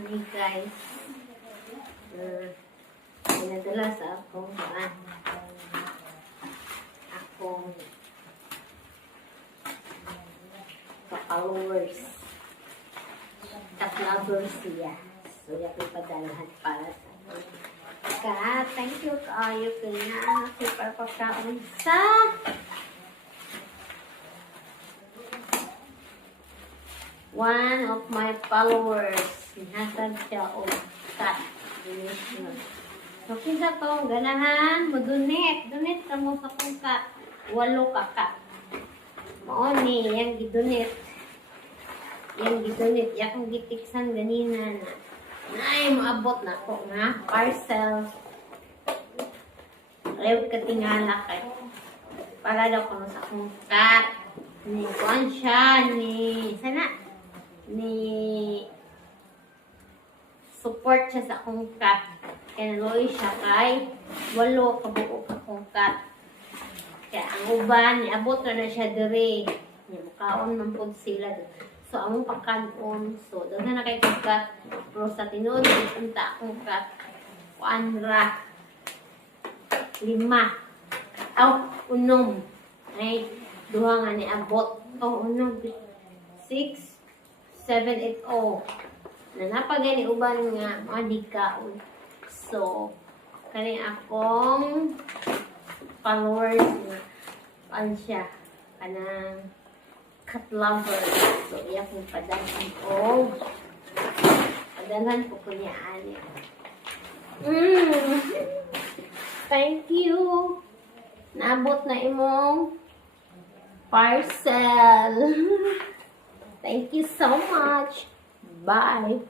ani guys. Pinadala sa akong followers. Ka-lovers siya. So, yung ipadalahan para sa ka. Thank you kaayo kaya super pagkaon sa one of my followers. Hasag siya o cat. Donation. So, kinsa to, ganahan, mo-donate. Donate ka mo sa kong cat. 8 ka cat. Maoni, yung gidonate. Yung gidonate. Yung gitiksan ganina na. Ay, maabot na ko nga. Parcel. Ayaw ka tingala kay. Para daw ko sa kong cat. Ni kuan siya. Sana. Ni support siya sa akong cat. Kaya naloy siya kay 8 kabuo ka akong cat. Kaya ang uban, niabot na siya dire. Makaon man po sila. So, among pagkanon. So, doon na kay cat. Pero sa tinuod, punta akong cat. Kuanra. 5. Aw, unom. Ay, duha nga niabot. Oh, unom. 6, 7, 8, 0. Nanapagay ni uban nga mga dikaon. So, kani akong followers na pan siya. Kanang cat lover. So, iya kong padalhan ko. Padalhan ko po niya ani. Thank you. Naabot na imong parcel. Thank you so much. Bye.